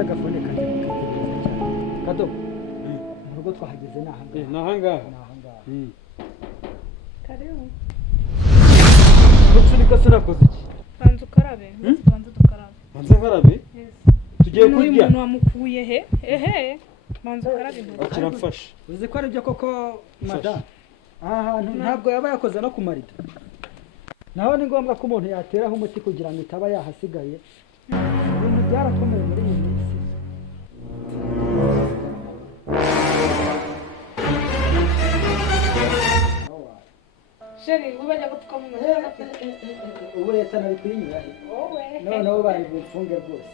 agafone kanje kado nubwo twahageze nahanga karibu gusunika sinakoze iki banza ukarabe banza dukarabe banza nkarabe tugiye kurya umuntu wamukuye he banza ukarabe akira mfasha uzi ko ari byo koko madam aha hantu ntabwo yaba yakoze no kumarida naho ni ngombwa ko umuntu yateraho umuti kugira ngo itaba yahasigaye ibintu byarakomeye muri iyi minsi sheri ubajya gupfuka mu mutwe ubu leta nari kuyinyura he noneho bari bufunge rwose